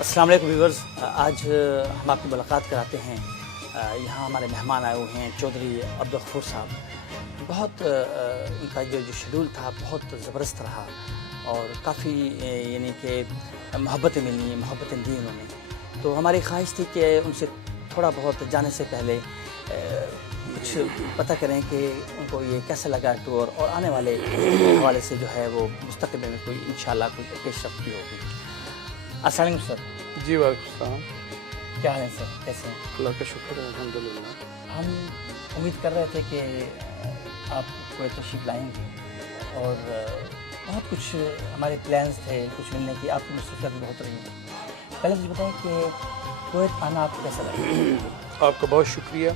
السلام علیکم ویورز، آج ہم آپ کی ملاقات کراتے ہیں۔ یہاں ہمارے مہمان آئے ہوئے ہیں چودھری عبدالغفور صاحب۔ بہت ان کا جو شیڈول تھا بہت زبردست رہا اور کافی یعنی کہ محبتیں ملی، محبتیں دی انہوں نے۔ تو ہماری خواہش تھی کہ ان سے تھوڑا بہت جانے سے پہلے کچھ پتہ کریں کہ ان کو یہ کیسا لگا ٹور، اور آنے والے حوالے سے جو ہے وہ مستقبل میں کوئی انشاءاللہ کوئی پیش رفت بھی ہوگی۔ السلام علیکم سر۔ جی وعلیکم السلام۔ کیا حال ہے سر، کیسے ہیں؟ اللہ کا شکر ہے، الحمدللہ۔ ہم امید کر رہے تھے کہ آپ کوئی تشریف لائیں گے، اور بہت کچھ ہمارے پلانز تھے کچھ ملنے کی، آپ کی مصروفیات بھی بہت رہی ہیں۔ پہلے مجھے بتائیں کہ کویت آنا آپ کو کیسا لگا؟ آپ کا بہت شکریہ،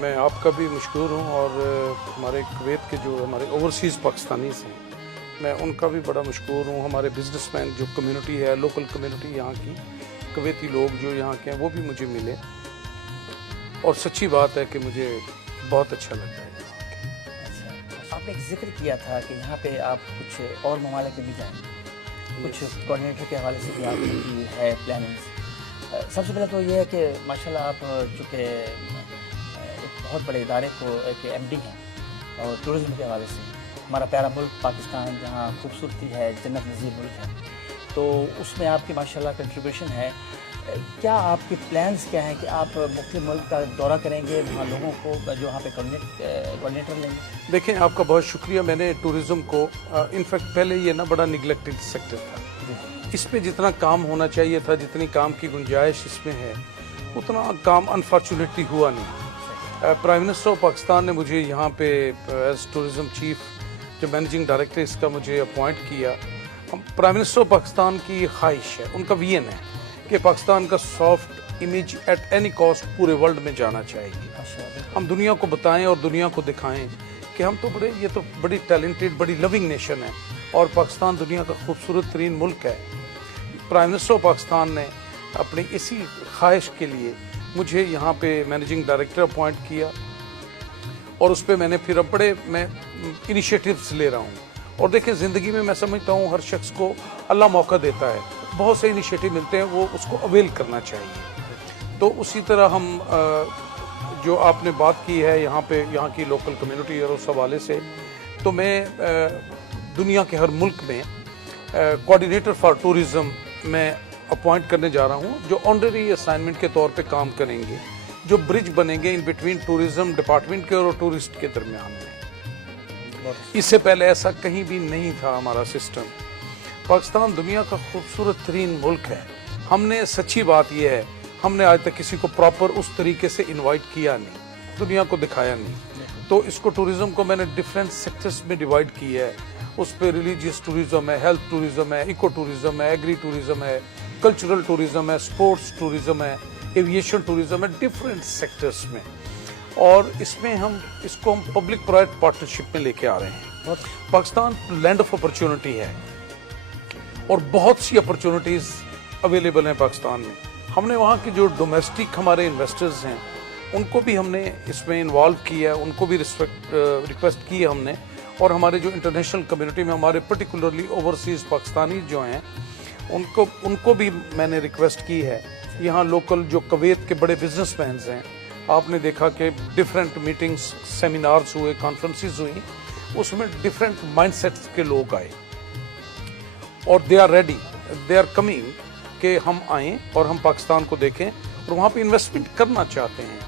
میں آپ کا بھی مشکور ہوں، اور ہمارے کویت کے جو ہمارے اوورسیز پاکستانیز ہیں میں ان کا بھی بڑا مشکور ہوں۔ ہمارے بزنس مین جو کمیونٹی ہے، لوکل کمیونٹی یہاں کی، کویتی لوگ جو یہاں کے ہیں وہ بھی مجھے ملے، اور سچی بات ہے کہ مجھے بہت اچھا لگتا ہے۔ اچھا، آپ نے ایک ذکر کیا تھا کہ یہاں پہ آپ کچھ اور ممالک میں بھی جائیں گے، کچھ کوآرڈینیٹر کے حوالے سے بھی آپ کی ہے پلاننگ۔ سب سے پہلے تو یہ ہے کہ ماشاءاللہ آپ چونکہ ایک بہت بڑے ادارے کو ایک ایم ڈی ہیں، اور ٹورزم کے حوالے سے ہمارا پیارا ملک پاکستان جہاں خوبصورتی ہے، جنت نظیر ملک ہے، تو اس میں آپ کی ماشاءاللہ کنٹریبیوشن ہے۔ کیا آپ کے پلانز کیا ہیں کہ آپ مختلف ملک کا دورہ کریں گے، وہاں لوگوں کو جو وہاں پہ کوآرڈینیٹر لیں گے؟ دیکھیں، آپ کا بہت شکریہ۔ میں نے ٹورزم کو انفیکٹ پہلے یہ نا بڑا نگلیکٹڈ سیکٹر تھا، اس پہ جتنا کام ہونا چاہیے تھا، جتنی کام کی گنجائش اس میں ہے، اتنا کام انفارچونیٹلی ہوا نہیں۔ پرائم منسٹر آف پاکستان نے مجھے یہاں پہ ایز ٹورزم چیف جو مینیجنگ ڈائریکٹر اس کا مجھے اپوائنٹ کیا۔ پرائم منسٹر آف پاکستان کی خواہش ہے، ان کا ویژن ہے کہ پاکستان کا soft image at any cost پورے ورلڈ میں جانا چاہیے۔ ہم دنیا کو بتائیں اور دنیا کو دکھائیں کہ ہم تو یہ تو بڑی ٹیلنٹڈ، بڑی لونگ نیشن ہے، اور پاکستان دنیا کا خوبصورت ترین ملک ہے۔ پرائم منسٹر آف پاکستان نے اپنی اسی خواہش کے لیے مجھے یہاں پہ مینیجنگ ڈائریکٹر اپوائنٹ کیا، اور اس پہ میں نے پھر اب بڑے میں انیشیٹیوز لے رہا ہوں۔ اور دیکھیں، زندگی میں سمجھتا ہوں ہر شخص کو اللہ موقع دیتا ہے، بہت سے انیشیٹیو ملتے ہیں، وہ اس کو اویل کرنا چاہیے۔ تو اسی طرح ہم جو آپ نے بات کی ہے یہاں پہ یہاں کی لوکل کمیونٹی اور اس حوالے سے، تو میں دنیا کے ہر ملک میں کوآرڈینیٹر فار ٹورزم میں اپوائنٹ کرنے جا رہا ہوں، جو آنرری اسائنمنٹ کے طور پہ کام کریں گے، جو برج بنیں گے ان بٹوین ٹورزم ڈپارٹمنٹ کے اور ٹورسٹ کے درمیان میں۔ اس سے پہلے ایسا کہیں بھی نہیں تھا ہمارا سسٹم۔ پاکستان دنیا کا خوبصورت ترین ملک ہے، ہم نے سچی بات یہ ہے ہم نے آج تک کسی کو پراپر اس طریقے سے انوائٹ کیا نہیں، دنیا کو دکھایا نہیں۔ تو اس کو ٹورزم کو میں نے ڈیفرنٹ سیکٹرز میں ڈیوائڈ کیا ہے، اس پہ ریلیجیس ٹورزم ہے، ہیلتھ ٹورزم ہے، ایکو ٹورزم ہے، ایگری ٹورزم ہے، کلچرل ٹورزم ہے، سپورٹس ٹورزم ہے، ایویشن ٹورزم ہے، ڈیفرنٹ سیکٹرز میں۔ اور اس میں ہم پبلک پرائیویٹ پارٹنرشپ میں لے کے آ رہے ہیں۔ پاکستان لینڈ آف اپرچونٹی ہے، اور بہت سی اپرچونٹیز اویلیبل ہیں پاکستان میں۔ ہم نے وہاں کے جو ڈومیسٹک ہمارے انویسٹرز ہیں ان کو بھی ہم نے اس میں انوالو کیا ہے، ان کو بھی ریکویسٹ کی ہے ہم نے، اور ہمارے جو انٹرنیشنل کمیونٹی میں ہمارے پرٹیکولرلی اوورسیز پاکستانی جو ہیں ان کو بھی میں نے ریکویسٹ کی ہے۔ یہاں لوکل جو کویت کے بڑے بزنس مینز ہیں، آپ نے دیکھا کہ ڈیفرنٹ میٹنگز، سیمینارز ہوئے، کانفرنسز ہوئی، اس میں ڈیفرنٹ مائنڈ سیٹس کے لوگ آئے، اور they are ready, they are coming کہ ہم آئیں اور ہم پاکستان کو دیکھیں اور وہاں پہ انویسٹمنٹ کرنا چاہتے ہیں۔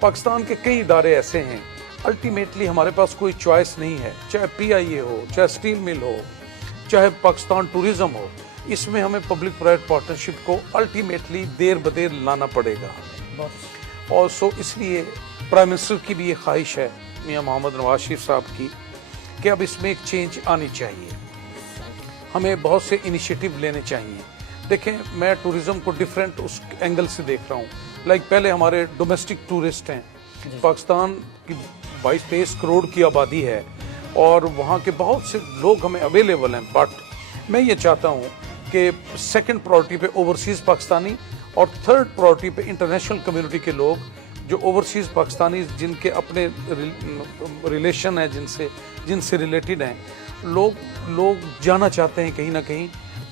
پاکستان کے کئی ادارے ایسے ہیں، الٹیمیٹلی ہمارے پاس کوئی چوائس نہیں ہے، چاہے پی آئی اے ہو، چاہے اسٹیل مل ہو، چاہے پاکستان ٹورزم ہو، اس میں ہمیں پبلک پرائیویٹ پارٹنرشپ کو الٹیمیٹلی دیر بدیر لانا پڑے گا۔ اور اس لیے پرائم منسٹر کی بھی یہ خواہش ہے، میاں محمد نواز شریف صاحب کی، کہ اب اس میں ایک چینج آنی چاہیے، ہمیں بہت سے انیشیٹو لینے چاہیے۔ دیکھیں، میں ٹورزم کو ڈیفرنٹ اس اینگل سے دیکھ رہا ہوں۔ لائک پہلے ہمارے ڈومیسٹک ٹورسٹ ہیں، پاکستان کی 22-23 کروڑ کی آبادی ہے، اور وہاں کے بہت سے لوگ ہمیں اویلیبل ہیں، بٹ میں یہ چاہتا ہوں کہ سیکنڈ پرائورٹی پہ اوورسیز پاکستانی، اور تھرڈ پرائورٹی پہ انٹرنیشنل کمیونٹی کے لوگ جو اوورسیز پاکستانی جن کے اپنے ریلیشن ہیں، جن سے ریلیٹڈ ہیں، لوگ جانا چاہتے ہیں کہیں نہ کہیں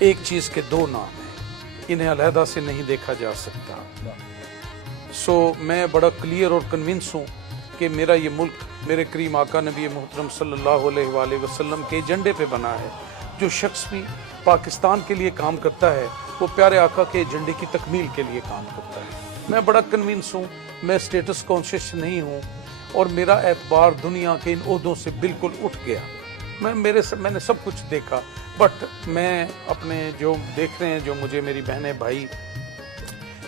ایک چیز کے دو نام ہیں، انہیں علیحدہ سے نہیں دیکھا جا سکتا. سو میں بڑا کلیئر اور کنونس ہوں کہ میرا یہ ملک میرے کریم آقا نبی محترم صلی اللہ علیہ وآلہ وسلم کے ایجنڈے پہ بنا ہے. جو شخص بھی پاکستان کے لیے کام کرتا ہے وہ پیارے آقا کے ایجنڈے کی تکمیل کے لیے کام کرتا ہے. میں بڑا کنونس ہوں، میں اسٹیٹس کانشیس نہیں ہوں، اور میرا اعتبار دنیا کے ان عہدوں سے بالکل اٹھ گیا. میں نے سب کچھ دیکھا، بٹ میں اپنے جو دیکھ رہے ہیں، جو مجھے میری بہنیں بھائی،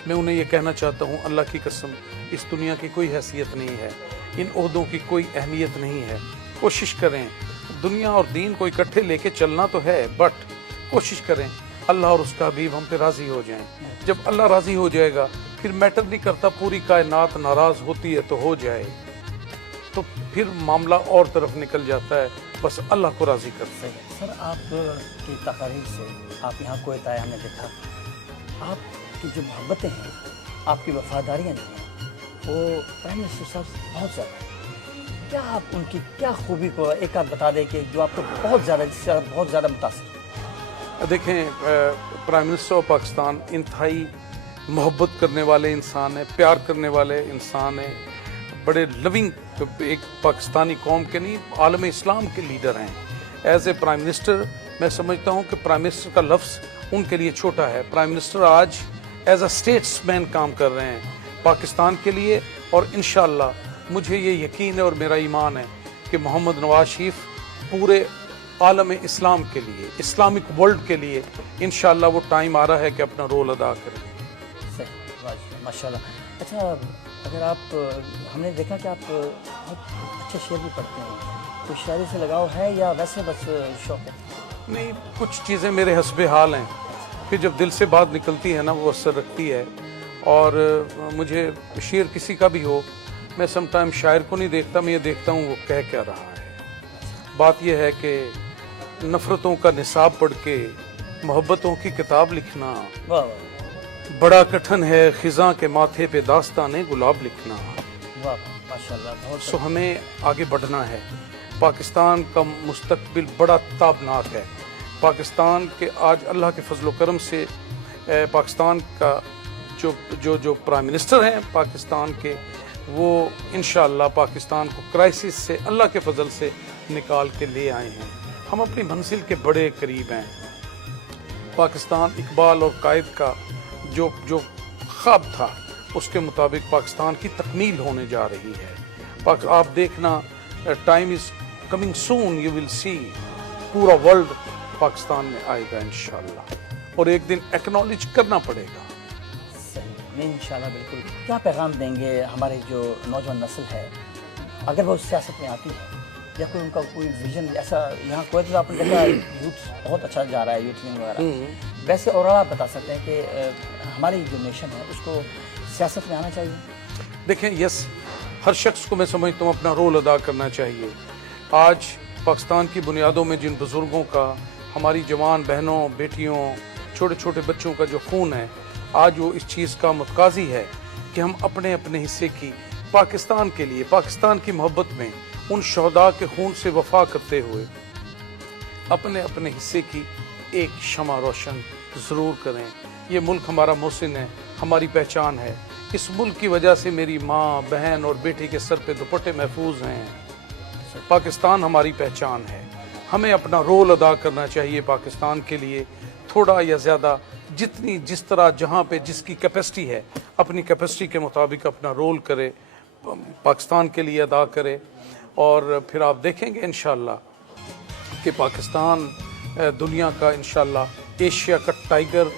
میں انہیں یہ کہنا چاہتا ہوں، اللہ کی قسم اس دنیا کی کوئی حیثیت نہیں ہے، ان عہدوں کی کوئی اہمیت نہیں ہے. کوشش کریں، دنیا اور دین کو اکٹھے لے کے چلنا تو ہے، بٹ کوشش کریں اللہ اور اس کا حبیب ہم پہ راضی ہو جائیں. جب اللہ راضی ہو جائے گا پھر میٹر نہیں کرتا پوری کائنات ناراض ہوتی ہے تو ہو جائے، تو پھر معاملہ اور طرف نکل جاتا ہے. بس اللہ کو راضی کرتے ہیں. سر آپ کی تقاریر سے آپ یہاں کویت آئے، ہم نے دیکھا آپ کی جو محبتیں ہیں، آپ کی وفاداریاں جو ہیں، وہ پرائم منسٹر صاحب سے بہت زیادہ ہیں. کیا آپ ان کی کیا خوبی کو ایک آدھ بتا دیں کہ جو آپ کو بہت زیادہ، جس سے آپ بہت زیادہ متاثر؟ دیکھیں، پرائم منسٹر آف پاکستان انتہائی محبت کرنے والے انسان ہیں، پیار کرنے والے انسان ہیں، بڑے لونگ، ایک پاکستانی قوم کے نہیں عالم اسلام کے لیڈر ہیں. ایز اے پرائم منسٹر میں سمجھتا ہوں کہ پرائم منسٹر کا لفظ ان کے لیے چھوٹا ہے. پرائم منسٹر آج ایز اے اسٹیٹس مین کام کر رہے ہیں پاکستان کے لیے، اور انشاءاللہ مجھے یہ یقین ہے اور میرا ایمان ہے کہ محمد نواز شریف پورے عالم اسلام کے لیے، اسلامک ورلڈ کے لیے انشاءاللہ وہ ٹائم آ رہا ہے کہ اپنا رول ادا کریں. صحیح، ماشاء اللہ. اچھا، اگر آپ، ہم نے دیکھا کہ آپ بہت اچھے شعر بھی پڑھتے ہیں، تو شاعری سے لگاؤ ہے یا ویسے بس شوق ہے؟ نہیں، کچھ چیزیں میرے حسب حال ہیں، پھر جب دل سے بات نکلتی ہے نا وہ اثر رکھتی ہے. اور مجھے شعر کسی کا بھی ہو، میں سم ٹائم شاعر کو نہیں دیکھتا، میں یہ دیکھتا ہوں وہ کہہ کیا رہا ہے. بات یہ ہے کہ نفرتوں کا نصاب پڑھ کے محبتوں کی کتاب لکھنا واہ واہ بڑا کٹھن ہے، خزاں کے ماتھے پہ داستان گلاب لکھنا. واہ، ماشاء اللہ، بہت. سو ہمیں آگے بڑھنا ہے. پاکستان کا مستقبل بڑا تابناک ہے. پاکستان کے آج اللہ کے فضل و کرم سے پاکستان کا جو پرائم منسٹر ہیں پاکستان کے، وہ انشاءاللہ پاکستان کو کرائسس سے اللہ کے فضل سے نکال کے لے آئے ہیں. ہم اپنی منزل کے بڑے قریب ہیں. پاکستان اقبال اور قائد کا جو خواب تھا اس کے مطابق پاکستان کی تکمیل ہونے جا رہی ہے. آپ دیکھنا، time is coming soon, you will see پورا ورلڈ پاکستان میں آئے گا انشاءاللہ، اور ایک دن ایکنالج کرنا پڑے گا. صحیح، انشاءاللہ بالکل. کیا پیغام دیں گے ہمارے جو نوجوان نسل ہے، اگر وہ سیاست میں آتی ہے، یا کوئی ان کا کوئی ویژن ایسا؟ یہاں کویت میں آپ نے دیکھا یوتھ بہت اچھا جا رہا ہے، یوتھ ونگ وغیرہ. ویسے اور آپ بتا سکتے ہیں کہ ہماری جو نیشن ہے اس کو سیاست میں آنا چاہیے؟ دیکھیں، یس، ہر شخص کو میں سمجھتا ہوں اپنا رول ادا کرنا چاہیے. آج پاکستان کی بنیادوں میں جن بزرگوں کا، ہماری جوان بہنوں، بیٹیوں، چھوٹے چھوٹے بچوں کا جو خون ہے، آج وہ اس چیز کا متقاضی ہے کہ ہم اپنے اپنے حصے کی پاکستان کے لیے، پاکستان کی محبت میں ان شہداء کے خون سے وفا کرتے ہوئے اپنے اپنے حصے کی ایک شمع روشن ضرور کریں. یہ ملک ہمارا محسن ہے، ہماری پہچان ہے. اس ملک کی وجہ سے میری ماں، بہن اور بیٹی کے سر پہ دوپٹے محفوظ ہیں. پاکستان ہماری پہچان ہے. ہمیں اپنا رول ادا کرنا چاہیے پاکستان کے لیے، تھوڑا یا زیادہ، جس طرح جہاں پہ جس کی کیپیسٹی ہے اپنی کیپیسٹی کے مطابق اپنا رول کرے، پاکستان کے لیے ادا کرے. اور پھر آپ دیکھیں گے انشاءاللہ کہ پاکستان دنیا کا انشاءاللہ ایشیا کا ٹائیگر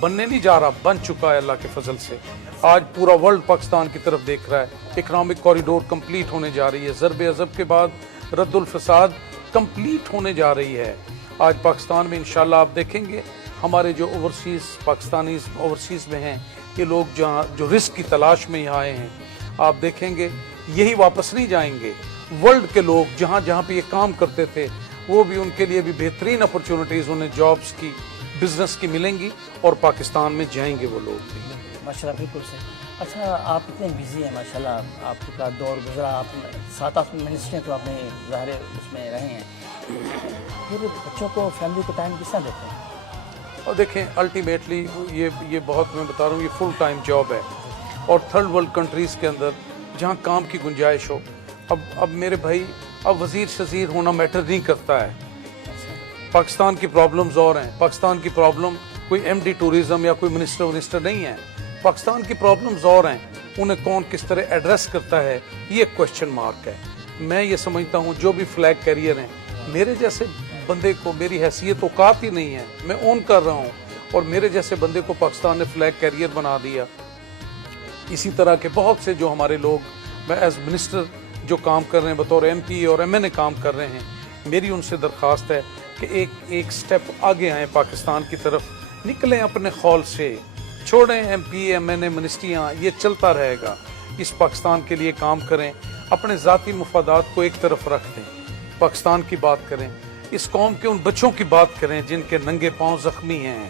بننے نہیں جا رہا، بن چکا ہے اللہ کے فضل سے. آج پورا ورلڈ پاکستان کی طرف دیکھ رہا ہے. اکنامک کوریڈور کمپلیٹ ہونے جا رہی ہے. ضرب عضب کے بعد رد الفساد کمپلیٹ ہونے جا رہی ہے. آج پاکستان میں انشاءاللہ آپ دیکھیں گے ہمارے جو پاکستانیز اوورسیز میں ہیں، یہ لوگ جو رزق کی تلاش میں یہاں آئے ہیں، آپ دیکھیں گے یہی واپس نہیں جائیں گے. ورلڈ کے لوگ جہاں پہ یہ کام کرتے تھے، وہ بھی ان کے لیے بھی بہترین اپرچونٹیز انہیں جابز کی، بزنس کی ملیں گی، اور پاکستان میں جائیں گے وہ لوگ بھی. ماشاءاللہ، بالکل صحیح. اچھا، آپ اتنے بزی ہیں ماشاءاللہ، آپ کا دور گزرا، آپ 7-8 منسٹریں تو آپ نے ظاہر اس میں رہے ہیں. پھر بچوں کو، فیملی کو ٹائم کس طرح دیتے ہیں؟ اور دیکھیں الٹیمیٹلی یہ بہت میں بتا رہا ہوں یہ فل ٹائم جاب ہے، اور تھرڈ ورلڈ کنٹریز کے اندر جہاں کام کی گنجائش ہو، اب میرے بھائی اب وزیر شزیر ہونا میٹر نہیں کرتا ہے. پاکستان کی پرابلمز اور ہیں، پاکستان کی پرابلم کوئی ایم ڈی ٹورزم یا کوئی منسٹر نہیں ہے. پاکستان کی پرابلمز اور ہیں، انہیں کون کس طرح ایڈریس کرتا ہے یہ ایک کوشچن مارک ہے. میں یہ سمجھتا ہوں جو بھی فلیگ کیریئر ہیں، میرے جیسے بندے کو میری حیثیت اوقات ہی نہیں ہے، میں اون کر رہا ہوں، اور میرے جیسے بندے کو پاکستان نے فلیگ کیریئر بنا دیا. اسی طرح کے بہت سے جو ہمارے لوگ میں ایز منسٹر جو کام کر رہے ہیں بطور ایم پی اور ایم این اے کام کر رہے ہیں، میری ان سے درخواست ہے کہ ایک سٹیپ آگے آئیں، پاکستان کی طرف نکلیں، اپنے خول سے چھوڑیں ایم پی ایم این اے منسٹریاں، یہ چلتا رہے گا. اس پاکستان کے لیے کام کریں، اپنے ذاتی مفادات کو ایک طرف رکھ دیں، پاکستان کی بات کریں، اس قوم کے ان بچوں کی بات کریں جن کے ننگے پاؤں زخمی ہیں.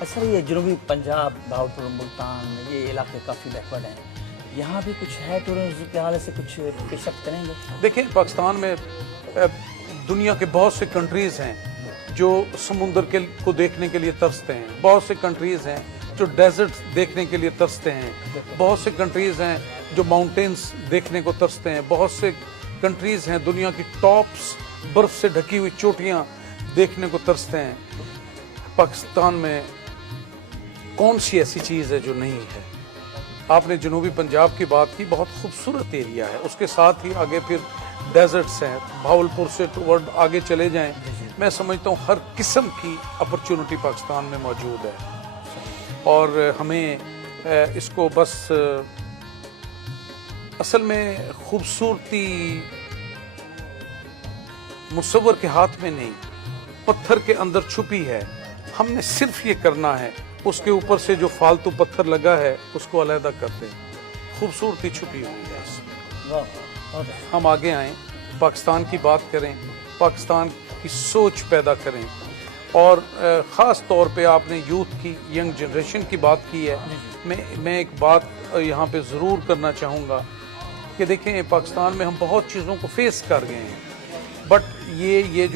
اچھا یہ جنوبی پنجاب، بہاولپور، ملتان یہ علاقے کافی بیکورڈ ہیں، یہاں بھی کچھ ہے ٹورزم کے حوالے سے کچھ پیش رفت کریں گے؟ دیکھیں پاکستان میں دنیا کے بہت سے کنٹریز ہیں جو سمندر کو دیکھنے کے لیے ترستے ہیں، بہت سے کنٹریز ہیں جو ڈیزرٹ دیکھنے کے لیے ترستے ہیں، بہت سے کنٹریز ہیں جو ماؤنٹینز دیکھنے کو ترستے ہیں، بہت سے کنٹریز ہیں دنیا کی ٹاپس برف سے ڈھکی ہوئی چوٹیاں دیکھنے کو ترستے ہیں. پاکستان میں کون سی ایسی چیز ہے جو نہیں ہے؟ آپ نے جنوبی پنجاب کی بات کی، بہت خوبصورت ایریا ہے، اس کے ساتھ ہی آگے پھر ڈیزرٹس ہیں، بہاولپور سے ٹورڈ آگے چلے جائیں، میں سمجھتا ہوں ہر قسم کی اپرچونٹی پاکستان میں موجود ہے، اور ہمیں اس کو بس اصل میں خوبصورتی مصور کے ہاتھ میں نہیں، پتھر کے اندر چھپی ہے. ہم نے صرف یہ کرنا ہے، اس کے اوپر سے جو فالتو پتھر لگا ہے اس کو علیحدہ کر دیں. خوبصورتی چھپی ہوئی ہے اس میں. ہم آگے آئیں، پاکستان کی بات کریں، پاکستان کی سوچ پیدا کریں، اور خاص طور پہ آپ نے یوتھ کی، ینگ جنریشن کی بات کی ہے. میں ایک بات یہاں پہ ضرور کرنا چاہوں گا کہ دیکھیں پاکستان میں ہم بہت چیزوں کو فیس کر گئے ہیں، بٹ یہ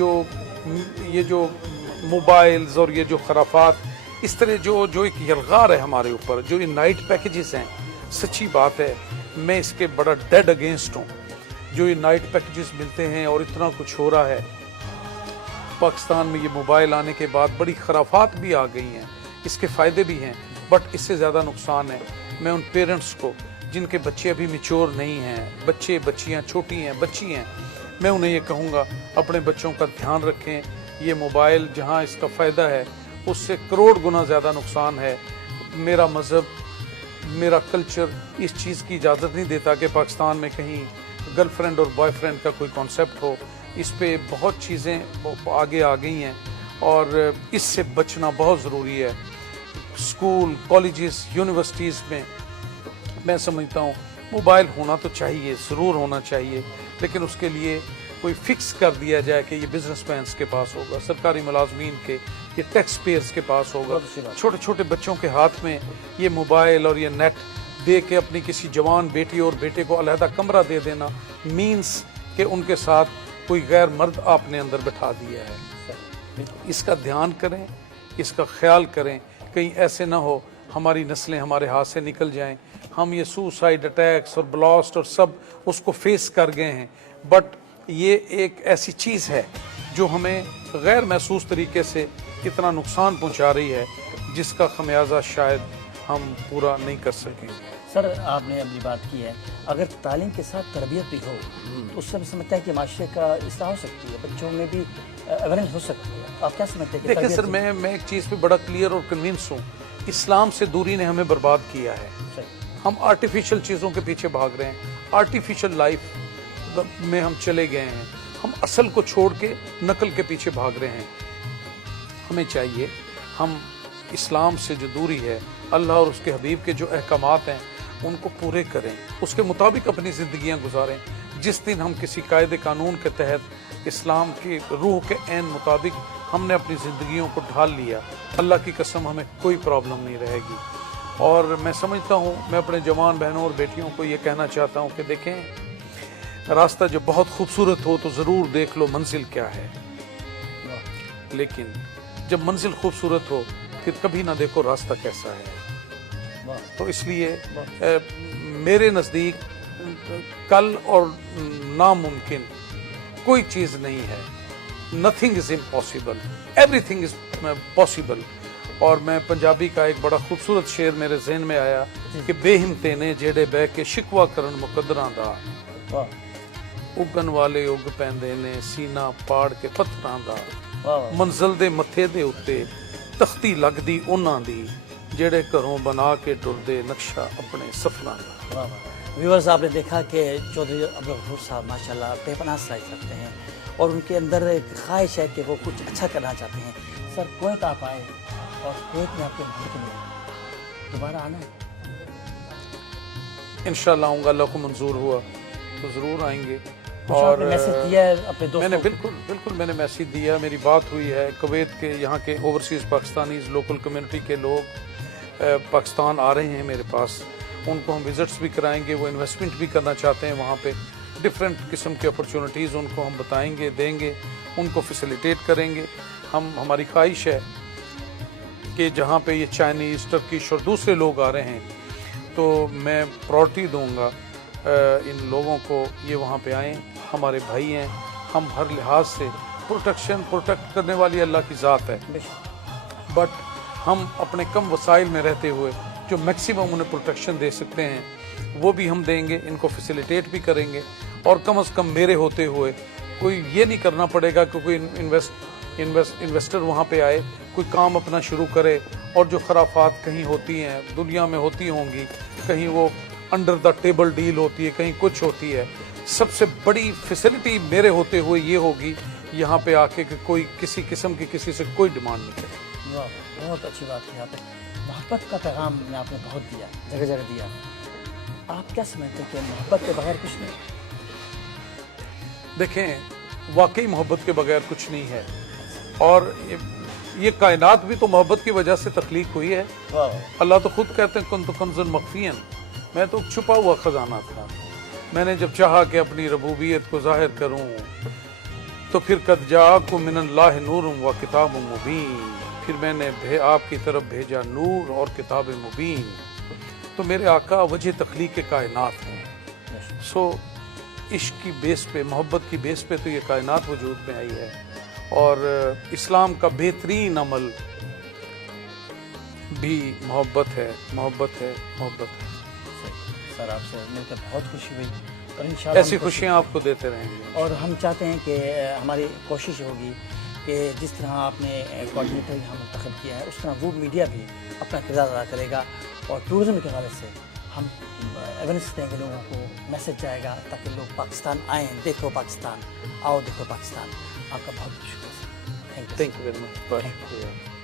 جو موبائلز اور یہ جو خرافات، اس طرح جو ایک یلغار ہے ہمارے اوپر، جو یہ نائٹ پیکیجز ہیں، سچی بات ہے میں اس کے بڑا ڈیڈ اگینسٹ ہوں. جو یہ نائٹ پیکیجز ملتے ہیں اور اتنا کچھ ہو رہا ہے پاکستان میں، یہ موبائل آنے کے بعد بڑی خرافات بھی آ گئی ہیں. اس کے فائدے بھی ہیں بٹ اس سے زیادہ نقصان ہے. میں ان پیرنٹس کو جن کے بچے ابھی میچور نہیں ہیں، بچیاں چھوٹی ہیں، بچی ہیں، میں انہیں یہ کہوں گا اپنے بچوں کا دھیان رکھیں. یہ موبائل جہاں اس کا فائدہ ہے اس سے کروڑ گنا زیادہ نقصان ہے. میرا مذہب، میرا کلچر اس چیز کی اجازت نہیں دیتا کہ پاکستان میں کہیں گرل فرینڈ اور بوائے فرینڈ کا کوئی کانسیپٹ ہو. اس پہ بہت چیزیں آگے آ گئی ہیں اور اس سے بچنا بہت ضروری ہے. اسکول، کالجز، یونیورسٹیز میں سمجھتا ہوں موبائل ہونا تو چاہیے، ضرور ہونا چاہیے، لیکن اس کے لیے کوئی فکس کر دیا جائے کہ یہ بزنس مینس کے پاس ہوگا، سرکاری ملازمین کے، یہ ٹیکس پیئرز کے پاس ہوگا. چھوٹے چھوٹے بچوں کے ہاتھ میں یہ موبائل اور یہ نیٹ دے کے اپنی کسی جوان بیٹی اور بیٹے کو علیحدہ کمرہ دے دینا مینس کہ ان کے ساتھ کوئی غیر مرد آپ نے اندر بٹھا دیا ہے. اس کا دھیان کریں، اس کا خیال کریں، کہیں ایسے نہ ہو ہماری نسلیں ہمارے ہاتھ سے نکل جائیں. ہم یہ سوسائڈ اٹیکس اور بلاسٹ اور سب اس کو فیس کر گئے ہیں، بٹ یہ ایک ایسی چیز ہے جو ہمیں غیر محسوس طریقے سے اتنا نقصان پہنچا رہی ہے جس کا خمیازہ شاید ہم پورا نہیں کر سکیں. سر آپ نے ابھی بات کی ہے، اگر تعلیم کے ساتھ تربیت بھی ہو تو اس سے بھی سمجھتا ہے کہ معاشرے کا اصلاح ہو سکتی ہے، بچوں میں بھی اویئرنیس ہو سکتی ہے. آپ کیا سمجھتے ہیں؟ دیکھیں سر، میں ایک چیز پہ بڑا کلیئر اور کنونس ہوں، اسلام سے دوری نے ہمیں برباد کیا ہے. ہم آرٹیفیشل چیزوں کے پیچھے بھاگ رہے ہیں، آرٹیفیشل لائف میں ہم چلے گئے ہیں، ہم اصل کو چھوڑ کے نقل کے پیچھے بھاگ رہے ہیں. ہمیں چاہیے ہم اسلام سے جو دوری ہے، اللہ اور اس کے حبیب کے جو احکامات ہیں ان کو پورے کریں، اس کے مطابق اپنی زندگیاں گزاریں. جس دن ہم کسی قاعدے قانون کے تحت اسلام کی روح کے عین مطابق ہم نے اپنی زندگیوں کو ڈھال لیا، اللہ کی قسم ہمیں کوئی پرابلم نہیں رہے گی. اور میں سمجھتا ہوں، میں اپنے جوان بہنوں اور بیٹیوں کو یہ کہنا چاہتا ہوں کہ دیکھیں، راستہ جب بہت خوبصورت ہو تو ضرور دیکھ لو منزل کیا ہے. لیکن جب منزل خوبصورت ہو پھر کبھی نہ دیکھو راستہ کیسا ہے. تو اس لیے میرے نزدیک کل اور ناممکن کوئی چیز نہیں ہے. Nothing is impossible, every thing is possible. اور میں پنجابی کا ایک بڑا خوبصورت شعر میرے ذہن میں آیا کہ بے ہمتے نے جیڑے بہ کے شکوا کرن مقدراں دا، اگن والے اگ پیندے نے سینہ پاڑ کے پتھراں دا، منزل دے متھے دے اتے تختی لگدی انہاں دی، جیڑے گھروں بنا کے ٹردے نقشہ اپنے سفراں دا. ویورز، آپ نے دیکھا کہ چودھری عبدالغفور صاحب ماشاءاللہ بے پناہ صلاحیت رکھتے ہیں اور ان کے اندر ایک خواہش ہے کہ وہ کچھ اچھا کرنا چاہتے ہیں. سر، کویت آپ آئے اور کویت میں آپ کے ملک میں دوبارہ آنا ہے؟ انشاءاللہ آؤں گا، اللہ کو منظور ہوا تو ضرور آئیں گے. اور میسج دیا ہے اپنے دوستوں؟ میں نے بالکل میں نے میسج دیا. میری بات ہوئی ہے کویت کے یہاں کے اوورسیز پاکستانیز لوکل کمیونٹی کے لوگ پاکستان آ رہے ہیں میرے پاس. ان کو ہم وزٹس بھی کرائیں گے، وہ انویسٹمنٹ بھی کرنا چاہتے ہیں وہاں پہ. ڈفرینٹ قسم کے اپرچونٹیز ان کو ہم بتائیں گے، دیں گے، ان کو فیسیلیٹیٹ کریں گے. ہماری خواہش ہے کہ جہاں پہ یہ چائنیز، ٹرکش اور دوسرے لوگ آ رہے ہیں تو میں پرائورٹی دوں گا ان لوگوں کو، یہ وہاں پہ آئیں. ہمارے بھائی ہیں، ہم ہر لحاظ سے پروٹیکٹ کرنے والی اللہ کی ذات ہے، بٹ ہم اپنے کم وسائل میں رہتے ہوئے جو میکسیمم انہیں پروٹیکشن دے سکتے ہیں وہ بھی ہم دیں گے. ان کو فیسیلیٹیٹ بھی کریں گے. اور کم از کم میرے ہوتے ہوئے کوئی یہ نہیں کرنا پڑے گا کہ کوئی انویسٹر وہاں پہ آئے، کوئی کام اپنا شروع کرے اور جو خرافات کہیں ہوتی ہیں دنیا میں ہوتی ہوں گی، کہیں وہ انڈر دا ٹیبل ڈیل ہوتی ہے، کہیں کچھ ہوتی ہے. سب سے بڑی فیسلٹی میرے ہوتے ہوئے یہ ہوگی یہاں پہ آ کے کہ کوئی کسی قسم کی کسی سے کوئی ڈیمانڈ نہیں کرے. بہت اچھی بات ہے. آپ نے محبت کا پیغام نے آپ نے بہت دیا، جگہ جگہ دیا. آپ کیا سمجھتے ہیں کہ محبت کے بغیر کچھ نہیں؟ دیکھیں، واقعی محبت کے بغیر کچھ نہیں ہے. اور یہ کائنات بھی تو محبت کی وجہ سے تخلیق ہوئی ہے. اللہ تو خود کہتے ہیں کنت کنزا مخفیا، میں تو چھپا ہوا خزانہ تھا. میں نے جب چاہا کہ اپنی ربوبیت کو ظاہر کروں تو پھر قد جاءکم من اللہ نور و کتاب مبین، پھر میں نے آپ کی طرف بھیجا نور اور کتاب مبین. تو میرے آقا وجہ تخلیق کائنات ہیں. سو عشق کی بیس پہ، محبت کی بیس پہ تو یہ کائنات وجود میں آئی ہے. اور اسلام کا بہترین عمل بھی محبت ہے. سر، آپ سے مل کر بہت خوشی ہوئی اور انشاءاللہ ایسی خوشیاں آپ کو دیتے رہیں گے. اور ہم چاہتے ہیں کہ ہماری کوشش ہوگی کہ جس طرح آپ نے کوآرڈینیٹر یہاں منتخب کیا ہے اس طرح وہ میڈیا بھی اپنا کردار ادا کرے گا اور ٹورزم کے حوالے سے ہم اویئرنیس دیں گے، لوگوں کو میسج جائے گا تاکہ لوگ پاکستان آئیں. دیکھو پاکستان، آؤ دیکھو پاکستان. آپ کا بہت شکریہ. Thank you very much.